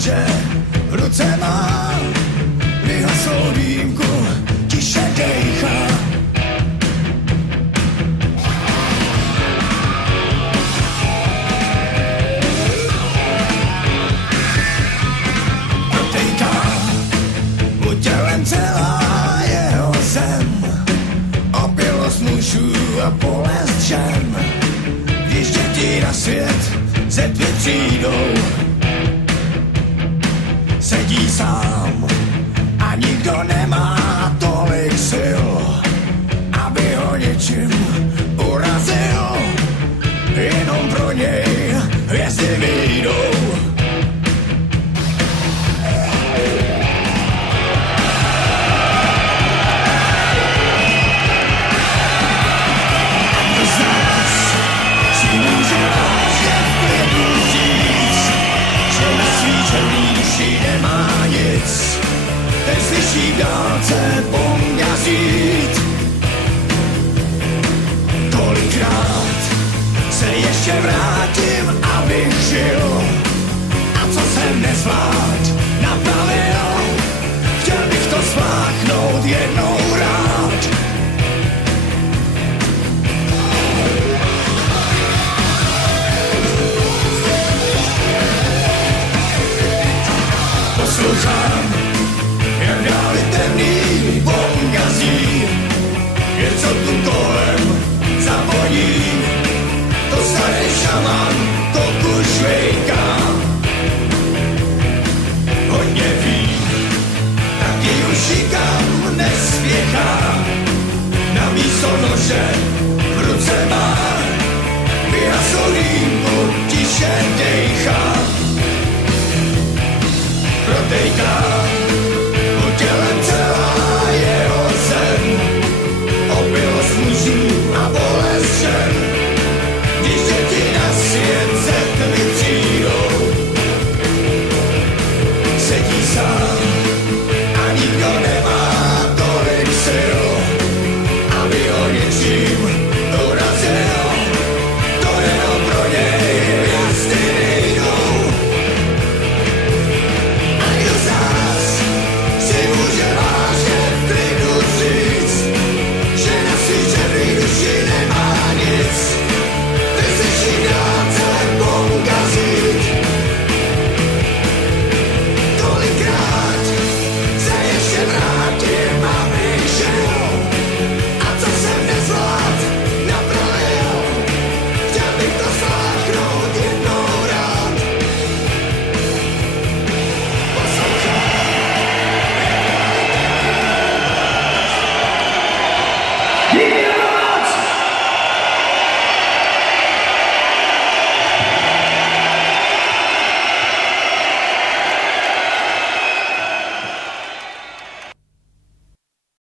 nože v ruce má, vyhaslou dýmku, tiše dejchá. Protejká mu tělem celá jeho zem, opilost mužů a bolest žen. Když děti na svět ze tmy přijdou, sedí sám a nikdo nemá tolik sil, aby ho něčím urazil. Jenom pro něj hvězdy vyjdou. Nemá nic, ten slyší v dálce bonga žít. Kolikrát se ještě vrátím, abych žil, a co jsem nezvlád napravil, chtěl bych to spláchnout jednou rád. Poslouchám, jak dále temný bonga zní, něco tu kolem zavoní. To starý šaman to kušvejká, hodně ví, taky už nikam nespěchá. Na místo nože v ruce má, vyhaslou dýmku, tiše dejchá. Protejká mu tělem celá jeho zem, opilost mužů a bolest žen. Když děti na svět ze tmy přijdou, sedí sám